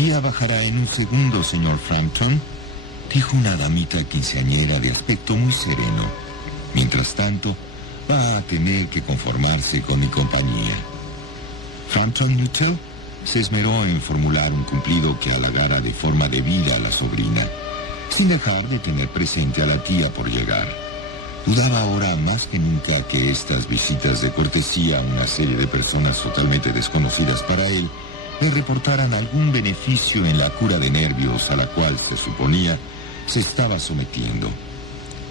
tía bajará en un segundo, señor Frampton, dijo una damita quinceañera de aspecto muy sereno. Mientras tanto, va a tener que conformarse con mi compañía. Frampton Newtel se esmeró en formular un cumplido que halagara de forma debida a la sobrina, sin dejar de tener presente a la tía por llegar. Dudaba ahora más que nunca que estas visitas de cortesía a una serie de personas totalmente desconocidas para él le reportaran algún beneficio en la cura de nervios a la cual se suponía se estaba sometiendo.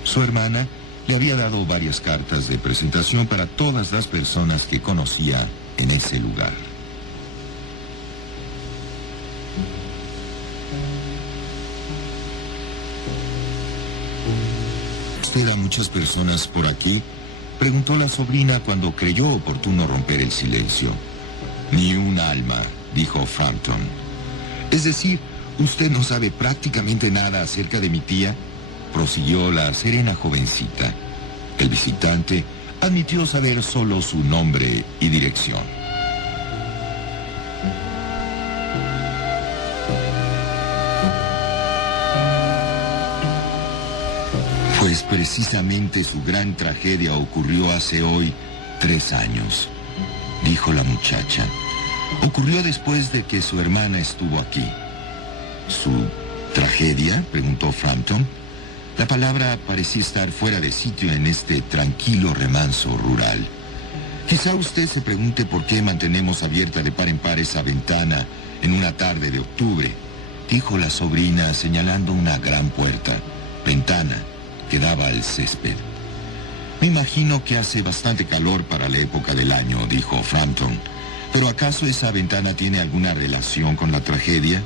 Su hermana le había dado varias cartas de presentación para todas las personas que conocía en ese lugar. ¿Usted a muchas personas por aquí?, preguntó la sobrina cuando creyó oportuno romper el silencio. Ni un alma, dijo Frampton. Es decir, ¿usted no sabe prácticamente nada acerca de mi tía?, prosiguió la serena jovencita. El visitante admitió saber solo su nombre y dirección. Pues precisamente su gran tragedia ocurrió hace hoy 3 años, dijo la muchacha. Ocurrió después de que su hermana estuvo aquí. ¿Su tragedia?, preguntó Frampton. La palabra parecía estar fuera de sitio en este tranquilo remanso rural. Quizá usted se pregunte por qué mantenemos abierta de par en par esa ventana en una tarde de octubre, dijo la sobrina señalando una gran puerta, ventana, que daba al césped. Me imagino que hace bastante calor para la época del año, dijo Frampton. ¿Pero acaso esa ventana tiene alguna relación con la tragedia?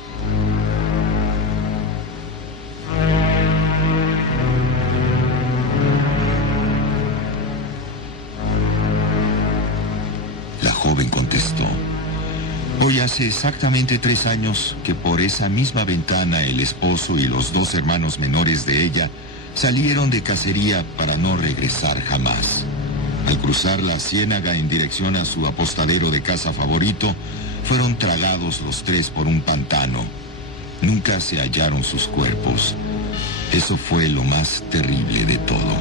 La joven contestó: hoy hace exactamente 3 años que por esa misma ventana el esposo y los 2 hermanos menores de ella salieron de cacería para no regresar jamás. Al cruzar la ciénaga en dirección a su apostadero de caza favorito, fueron tragados los 3 por un pantano. Nunca se hallaron sus cuerpos. Eso fue lo más terrible de todo.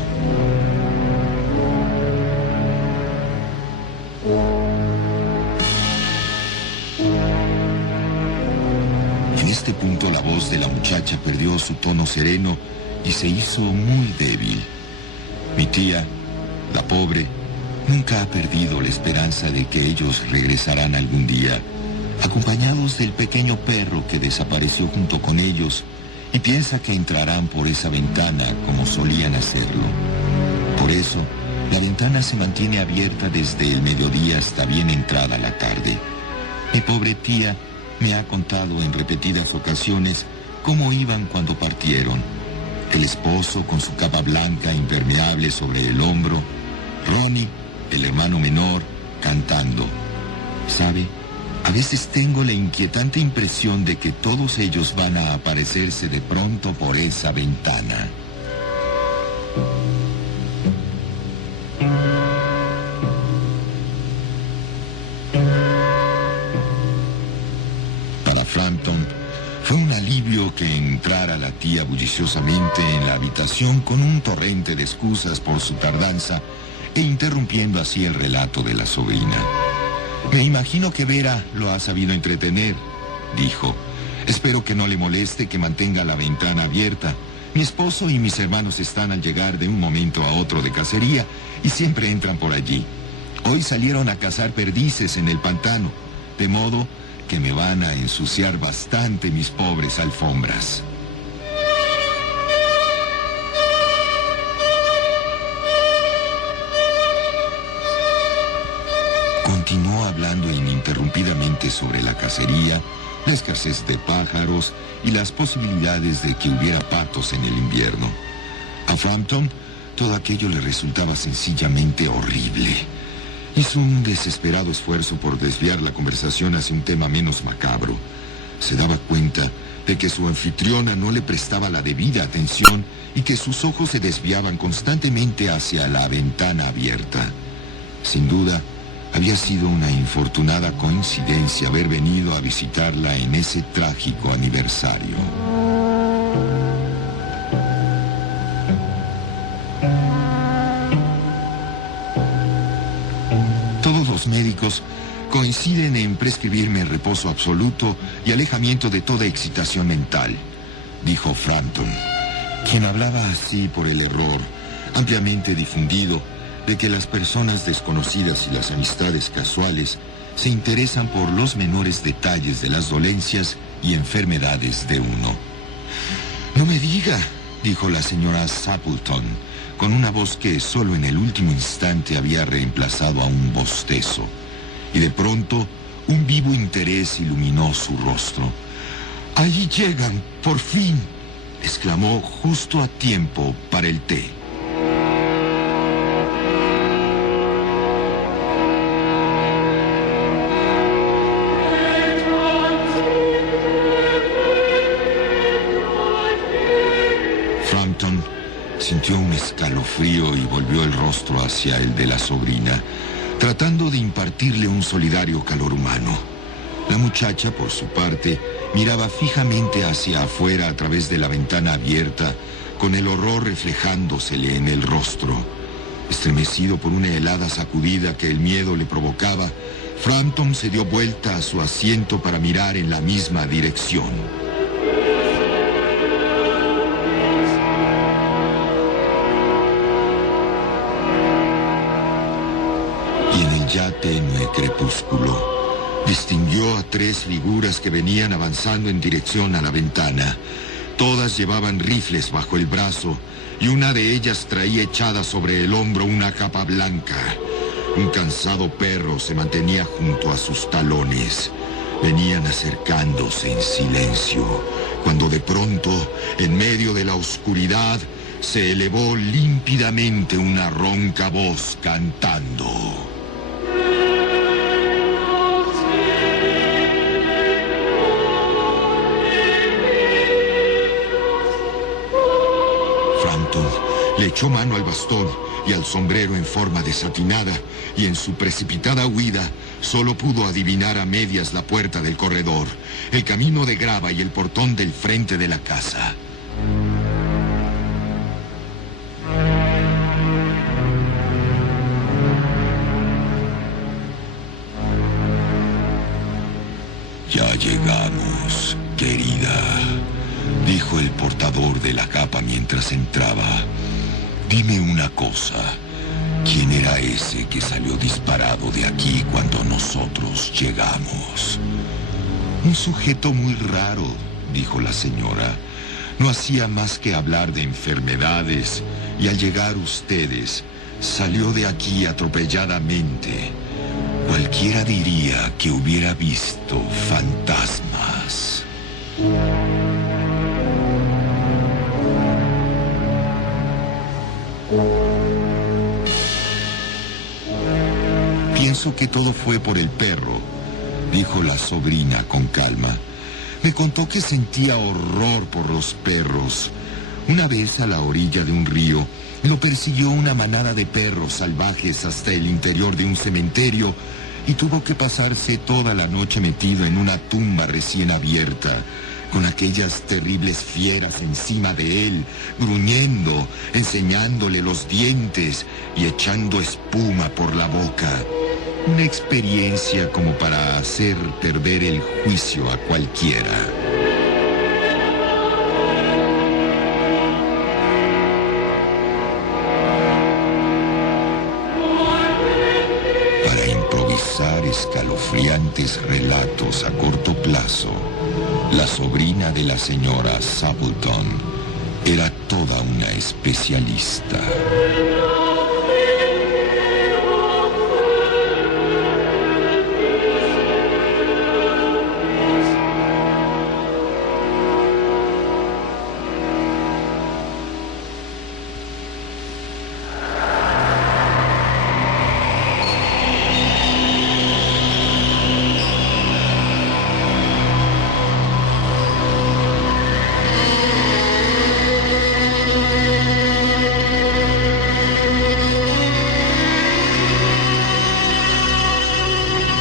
En este punto la voz de la muchacha perdió su tono sereno y se hizo muy débil. Mi tía, la pobre, nunca ha perdido la esperanza de que ellos regresarán algún día, acompañados del pequeño perro que desapareció junto con ellos, y piensa que entrarán por esa ventana como solían hacerlo. Por eso, la ventana se mantiene abierta desde el mediodía hasta bien entrada la tarde. Mi pobre tía me ha contado en repetidas ocasiones cómo iban cuando partieron. El esposo con su capa blanca impermeable sobre el hombro, Ronnie, el hermano menor, cantando. ¿Sabe? A veces tengo la inquietante impresión de que todos ellos van a aparecerse de pronto por esa ventana. Para Frampton, fue un alivio que entrara la tía bulliciosamente en la habitación con un torrente de excusas por su tardanza e interrumpiendo así el relato de la sobrina. Me imagino que Vera lo ha sabido entretener, dijo. Espero que no le moleste que mantenga la ventana abierta. Mi esposo y mis hermanos están al llegar de un momento a otro de cacería y siempre entran por allí. Hoy salieron a cazar perdices en el pantano, de modo que me van a ensuciar bastante mis pobres alfombras. Continuó hablando ininterrumpidamente sobre la cacería, la escasez de pájaros y las posibilidades de que hubiera patos en el invierno. A Frampton todo aquello le resultaba sencillamente horrible. Hizo un desesperado esfuerzo por desviar la conversación hacia un tema menos macabro. Se daba cuenta de que su anfitriona no le prestaba la debida atención y que sus ojos se desviaban constantemente hacia la ventana abierta. Sin duda, Había sido una infortunada coincidencia haber venido a visitarla en ese trágico aniversario. Todos los médicos coinciden en prescribirme reposo absoluto y alejamiento de toda excitación mental, dijo Frampton, quien hablaba así por el error, ampliamente difundido, de que las personas desconocidas y las amistades casuales se interesan por los menores detalles de las dolencias y enfermedades de uno. No me diga, dijo la señora Stapleton, con una voz que solo en el último instante había reemplazado a un bostezo. Y de pronto, un vivo interés iluminó su rostro. «Allí llegan, por fin», exclamó justo a tiempo para el té. Frampton sintió un escalofrío y volvió el rostro hacia el de la sobrina, tratando de impartirle un solidario calor humano. La muchacha, por su parte, miraba fijamente hacia afuera a través de la ventana abierta, con el horror reflejándosele en el rostro. Estremecido por una helada sacudida que el miedo le provocaba, Frampton se dio vuelta a su asiento para mirar en la misma dirección. Y en el ya tenue crepúsculo, distinguió a 3 figuras que venían avanzando en dirección a la ventana. Todas llevaban rifles bajo el brazo y una de ellas traía echada sobre el hombro una capa blanca. Un cansado perro se mantenía junto a sus talones. Venían acercándose en silencio, cuando de pronto, en medio de la oscuridad, se elevó límpidamente una ronca voz cantando. Frampton le echó mano al bastón y al sombrero en forma desatinada, y en su precipitada huida solo pudo adivinar a medias la puerta del corredor, el camino de grava y el portón del frente de la casa. Ya llegamos, querida, dijo el portador de la capa mientras entraba. Dime una cosa, ¿quién era ese que salió disparado de aquí cuando nosotros llegamos? Un sujeto muy raro, dijo la señora. No hacía más que hablar de enfermedades, y al llegar ustedes, salió de aquí atropelladamente. Cualquiera diría que hubiera visto fantasmas. Pienso que todo fue por el perro, dijo la sobrina con calma. Me contó que sentía horror por los perros. Una vez a la orilla de un río, lo persiguió una manada de perros salvajes hasta el interior de un cementerio y tuvo que pasarse toda la noche metido en una tumba recién abierta, con aquellas terribles fieras encima de él, gruñendo, enseñándole los dientes y echando espuma por la boca. Una experiencia como para hacer perder el juicio a cualquiera. Para improvisar escalofriantes relatos a corto plazo, la sobrina de la señora Stapleton era toda una especialista.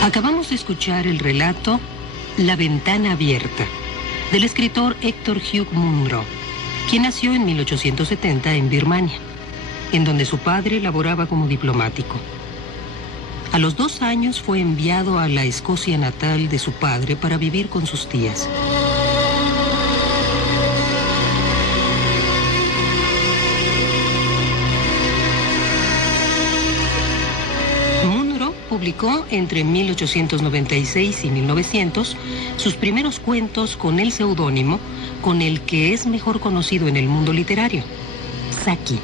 Acabamos de escuchar el relato La ventana abierta, del escritor Héctor Hugh Munro, quien nació en 1870 en Birmania, en donde su padre laboraba como diplomático. A los 2 años fue enviado a la Escocia natal de su padre para vivir con sus tías. Publicó entre 1896 y 1900 sus primeros cuentos con el seudónimo con el que es mejor conocido en el mundo literario, Saki.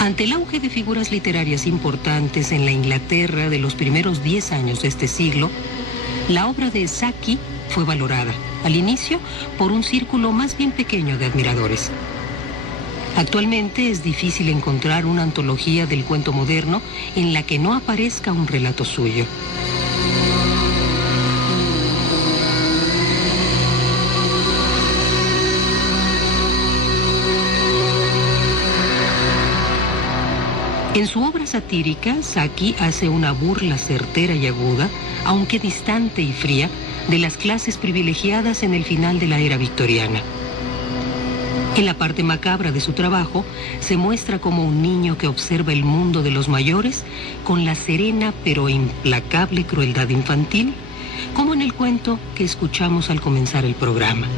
Ante el auge de figuras literarias importantes en la Inglaterra de los primeros 10 años de este siglo, la obra de Saki fue valorada, al inicio, por un círculo más bien pequeño de admiradores. Actualmente es difícil encontrar una antología del cuento moderno en la que no aparezca un relato suyo. En su obra satírica, Saki hace una burla certera y aguda, aunque distante y fría, de las clases privilegiadas en el final de la era victoriana. En la parte macabra de su trabajo, se muestra como un niño que observa el mundo de los mayores con la serena pero implacable crueldad infantil, como en el cuento que escuchamos al comenzar el programa.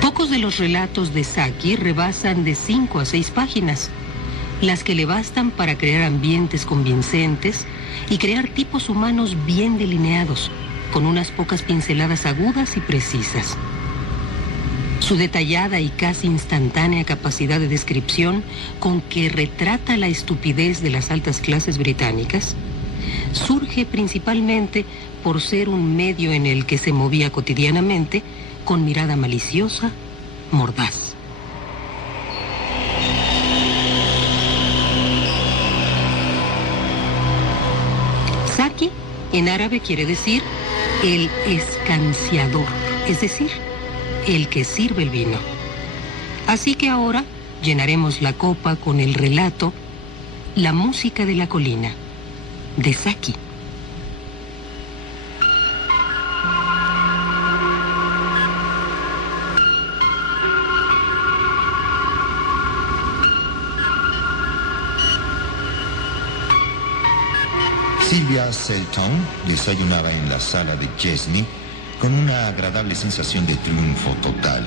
Pocos de los relatos de Saki rebasan de 5 a 6 páginas, las que le bastan para crear ambientes convincentes y crear tipos humanos bien delineados, con unas pocas pinceladas agudas y precisas. Su detallada y casi instantánea capacidad de descripción con que retrata la estupidez de las altas clases británicas surge principalmente por ser un medio en el que se movía cotidianamente con mirada maliciosa, mordaz. Saki, en árabe, quiere decir el escanciador, es decir, el que sirve el vino. Así que ahora llenaremos la copa con el relato La música de la colina, de Saki. Sylvia Selton desayunaba en la sala de Chesney con una agradable sensación de triunfo total.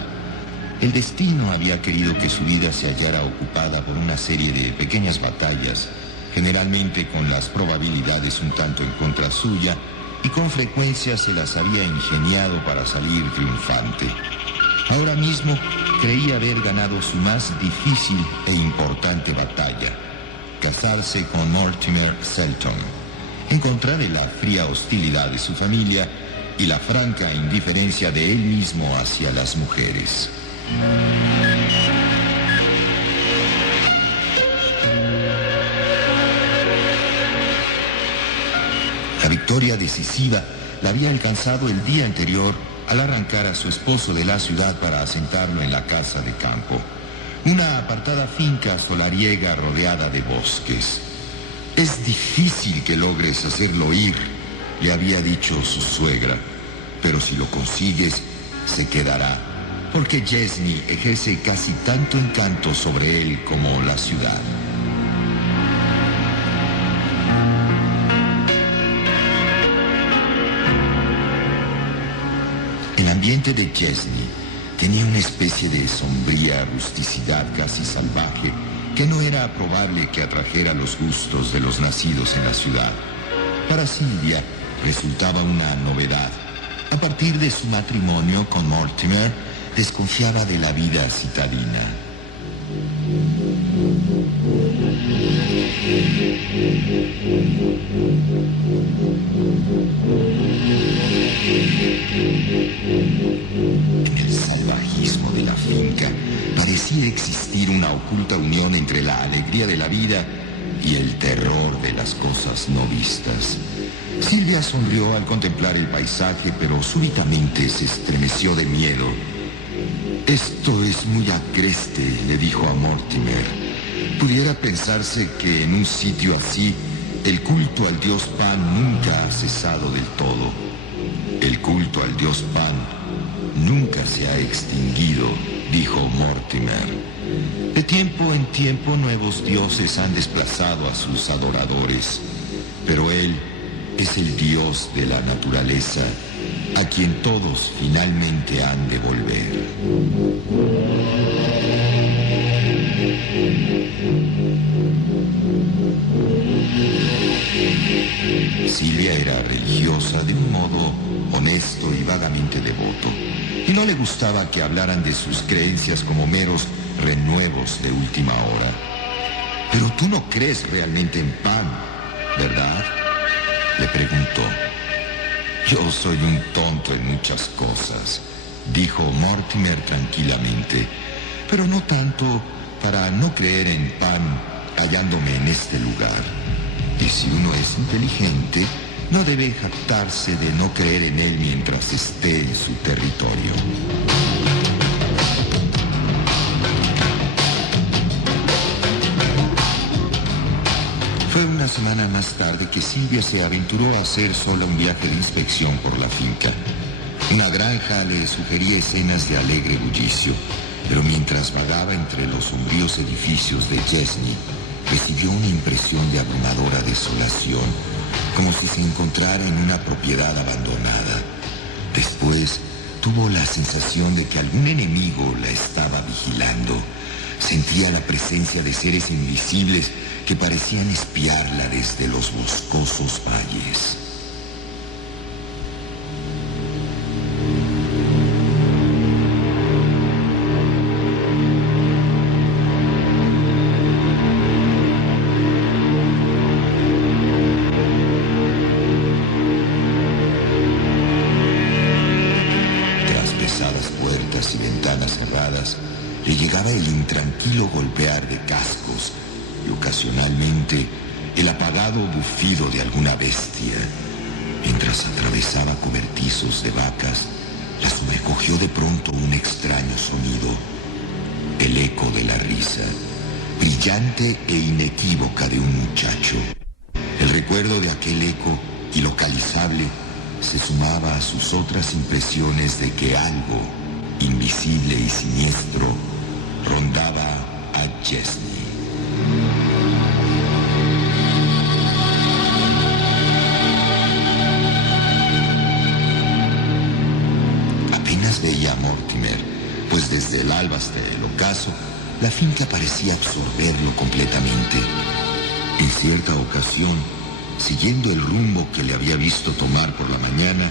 El destino había querido que su vida se hallara ocupada por una serie de pequeñas batallas, generalmente con las probabilidades un tanto en contra suya, y con frecuencia se las había ingeniado para salir triunfante. Ahora mismo creía haber ganado su más difícil e importante batalla: casarse con Mortimer Selton, en contra de la fría hostilidad de su familia y la franca indiferencia de él mismo hacia las mujeres. La victoria decisiva la había alcanzado el día anterior al arrancar a su esposo de la ciudad para asentarlo en la casa de campo, una apartada finca solariega rodeada de bosques. «Es difícil que logres hacerlo ir», le había dicho su suegra, «pero si lo consigues, se quedará, porque Chesney ejerce casi tanto encanto sobre él como la ciudad». El ambiente de Chesney tenía una especie de sombría rusticidad casi salvaje que no era probable que atrajera los gustos de los nacidos en la ciudad. Para Sylvia resultaba una novedad. A partir de su matrimonio con Mortimer, desconfiaba de la vida citadina. En el salvajismo de la finca parecía existir una oculta unión entre la alegría de la vida y el terror de las cosas no vistas. Silvia sonrió al contemplar el paisaje, pero súbitamente se estremeció de miedo. «Esto es muy agreste», le dijo a Mortimer. «Pudiera pensarse que en un sitio así el culto al dios Pan nunca ha cesado del todo. El culto al dios Pan nunca se ha extinguido», dijo Mortimer. «De tiempo en tiempo nuevos dioses han desplazado a sus adoradores, pero él es el dios de la naturaleza, a quien todos finalmente han de volver». Silvia era religiosa de un modo honesto y vagamente devoto, y no le gustaba que hablaran de sus creencias como meros renuevos de última hora. «Pero tú no crees realmente en Pan, ¿verdad?», le preguntó. «Yo soy un tonto en muchas cosas», dijo Mortimer tranquilamente, «pero no tanto para no creer en Pan hallándome en este lugar. Y si uno es inteligente, no debe jactarse de no creer en él mientras esté en su territorio». Fue una semana más tarde que Silvia se aventuró a hacer sola un viaje de inspección por la finca. Una granja le sugería escenas de alegre bullicio, pero mientras vagaba entre los sombríos edificios de Chesney, recibió una impresión de abrumadora desolación, como si se encontrara en una propiedad abandonada. Después tuvo la sensación de que algún enemigo la estaba vigilando. Sentía la presencia de seres invisibles que parecían espiarla desde los boscosos valles. Tras pesadas puertas y ventanas cerradas, le llegaba el intranquilo golpear de cascos y ocasionalmente el apagado bufido de alguna bestia. Mientras atravesaba cobertizos de vacas, la sobrecogió de pronto un extraño sonido, el eco de la risa, brillante e inequívoca de un muchacho. El recuerdo de aquel eco, ilocalizable, se sumaba a sus otras impresiones de que algo invisible y siniestro rondaba a Chesney. Apenas veía a Mortimer, pues desde el alba hasta el ocaso, la finca parecía absorberlo completamente. En cierta ocasión, siguiendo el rumbo que le había visto tomar por la mañana,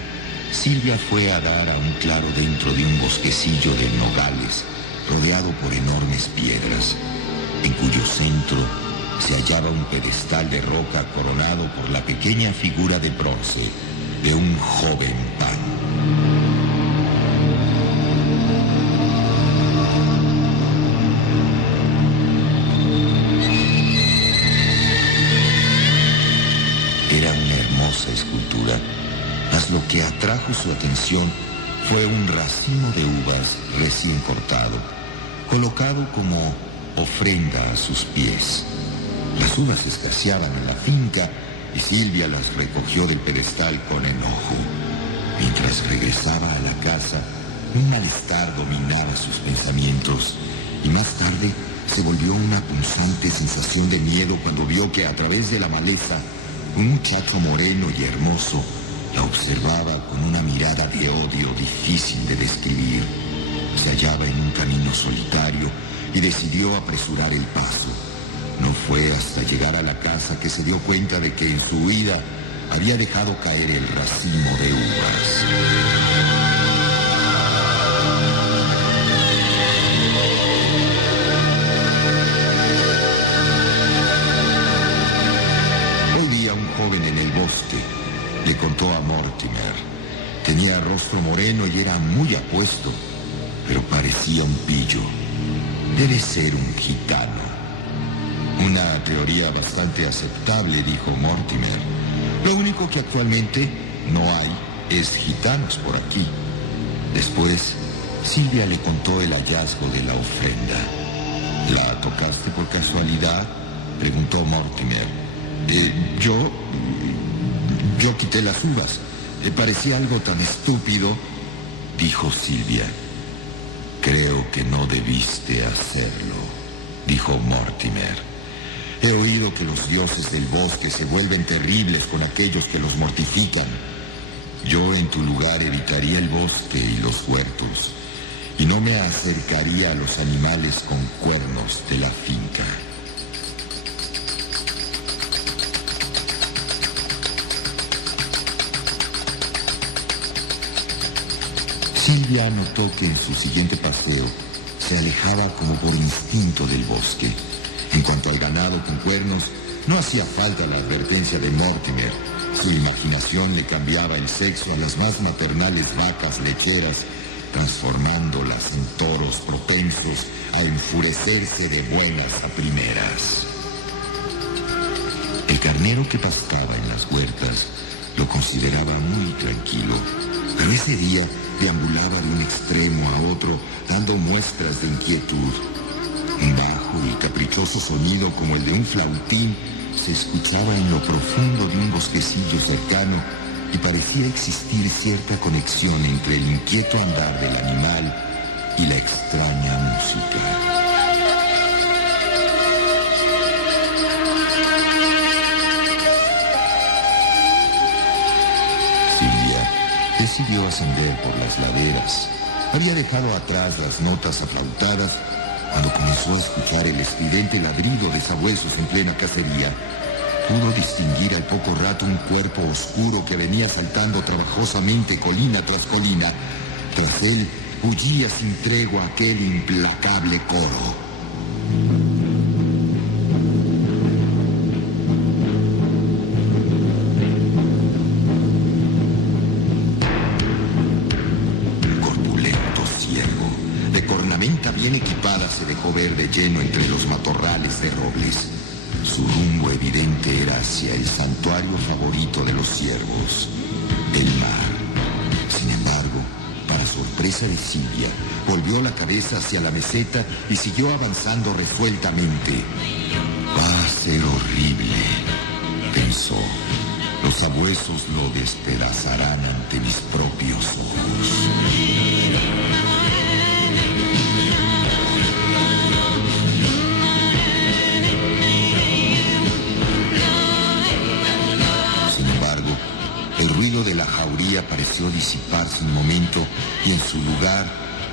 Silvia fue a dar a un claro dentro de un bosquecillo de nogales, rodeado por enormes piedras, en cuyo centro se hallaba un pedestal de roca coronado por la pequeña figura de bronce de un joven Pan. Era una hermosa escultura, mas lo que atrajo su atención fue un racimo de uvas recién cortado, colocado como ofrenda a sus pies. Las uvas escaseaban en la finca y Silvia las recogió del pedestal con enojo. Mientras regresaba a la casa, un malestar dominaba sus pensamientos y más tarde se volvió una punzante sensación de miedo cuando vio que a través de la maleza un muchacho moreno y hermoso la observaba con una mirada de odio difícil de describir. Se hallaba en un camino solitario y decidió apresurar el paso. No fue hasta llegar a la casa que se dio cuenta de que en su huida había dejado caer el racimo de uvas. Oía un joven en el bosque, le contó a Mortimer. Tenía rostro moreno y era muy apuesto, pero parecía un pillo. Debe ser un gitano. Una teoría bastante aceptable, dijo Mortimer. Lo único que actualmente no hay es gitanos por aquí. Después, Silvia le contó el hallazgo de la ofrenda. ¿La tocaste por casualidad?, preguntó Mortimer. Yo quité las uvas. Parecía algo tan estúpido, dijo Silvia. Creo que no debiste hacerlo, dijo Mortimer. He oído que los dioses del bosque se vuelven terribles con aquellos que los mortifican. Yo en tu lugar evitaría el bosque y los huertos, y no me acercaría a los animales con cuernos de la finca. Silvia notó que en su siguiente paseo se alejaba como por instinto del bosque. En cuanto al ganado con cuernos, no hacía falta la advertencia de Mortimer. Su imaginación le cambiaba el sexo a las más maternales vacas lecheras, transformándolas en toros propensos a enfurecerse de buenas a primeras. El carnero que pastaba en las huertas lo consideraba muy tranquilo, pero ese día deambulaba de un extremo a otro, dando muestras de inquietud. Un bajo y caprichoso sonido como el de un flautín se escuchaba en lo profundo de un bosquecillo cercano y parecía existir cierta conexión entre el inquieto andar del animal y la extraña música. Silvia decidió ascender por las laderas. Había dejado atrás las notas aflautadas cuando comenzó a escuchar el estridente ladrido de sabuesos en plena cacería. Pudo distinguir al poco rato un cuerpo oscuro que venía saltando trabajosamente colina tras colina. Tras él huía sin tregua aquel implacable coro. Bien equipada se dejó ver de lleno entre los matorrales de robles. Su rumbo evidente era hacia el santuario favorito de los ciervos, el mar. Sin embargo, para sorpresa de Silvia, volvió la cabeza hacia la meseta y siguió avanzando resueltamente. Va a ser horrible, pensó. Los sabuesos lo despedazarán ante mis propios ojos. El ruido de la jauría pareció disiparse un momento y en su lugar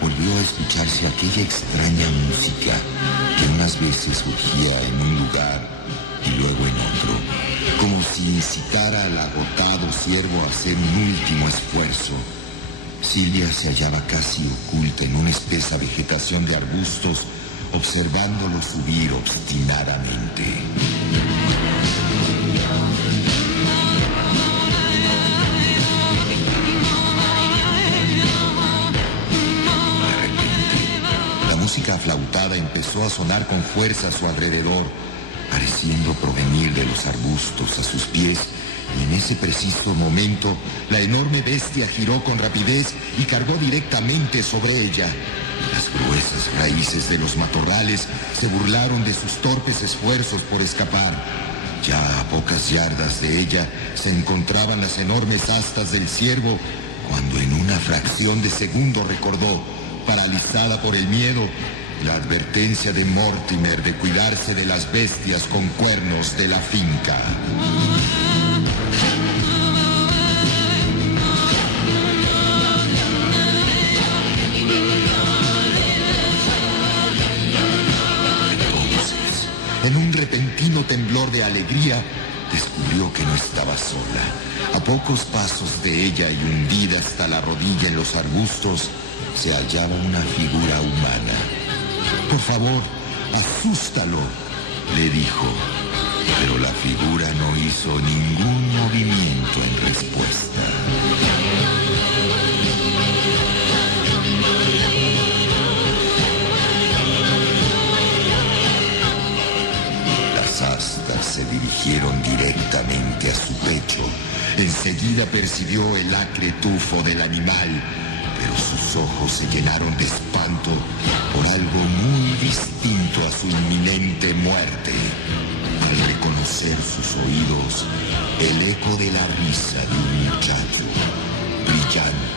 volvió a escucharse aquella extraña música que unas veces surgía en un lugar y luego en otro, como si incitara al agotado ciervo a hacer un último esfuerzo. Silvia se hallaba casi oculta en una espesa vegetación de arbustos, observándolo subir obstinadamente. La música aflautada empezó a sonar con fuerza a su alrededor, pareciendo provenir de los arbustos a sus pies, y en ese preciso momento la enorme bestia giró con rapidez y cargó directamente sobre ella. Las gruesas raíces de los matorrales se burlaron de sus torpes esfuerzos por escapar. Ya a pocas yardas de ella se encontraban las enormes astas del ciervo, cuando en una fracción de segundo recordó, paralizada por el miedo, la advertencia de Mortimer de cuidarse de las bestias con cuernos de la finca. Entonces, en un repentino temblor de alegría, descubrió que no estaba sola. A pocos pasos de ella y hundida hasta la rodilla en los arbustos, se hallaba una figura humana. «Por favor, asústalo», le dijo, pero la figura no hizo ningún movimiento en respuesta. La Cristina percibió el acre tufo del animal, pero sus ojos se llenaron de espanto por algo muy distinto a su inminente muerte. Al reconocer sus oídos el eco de la risa de un muchacho brillante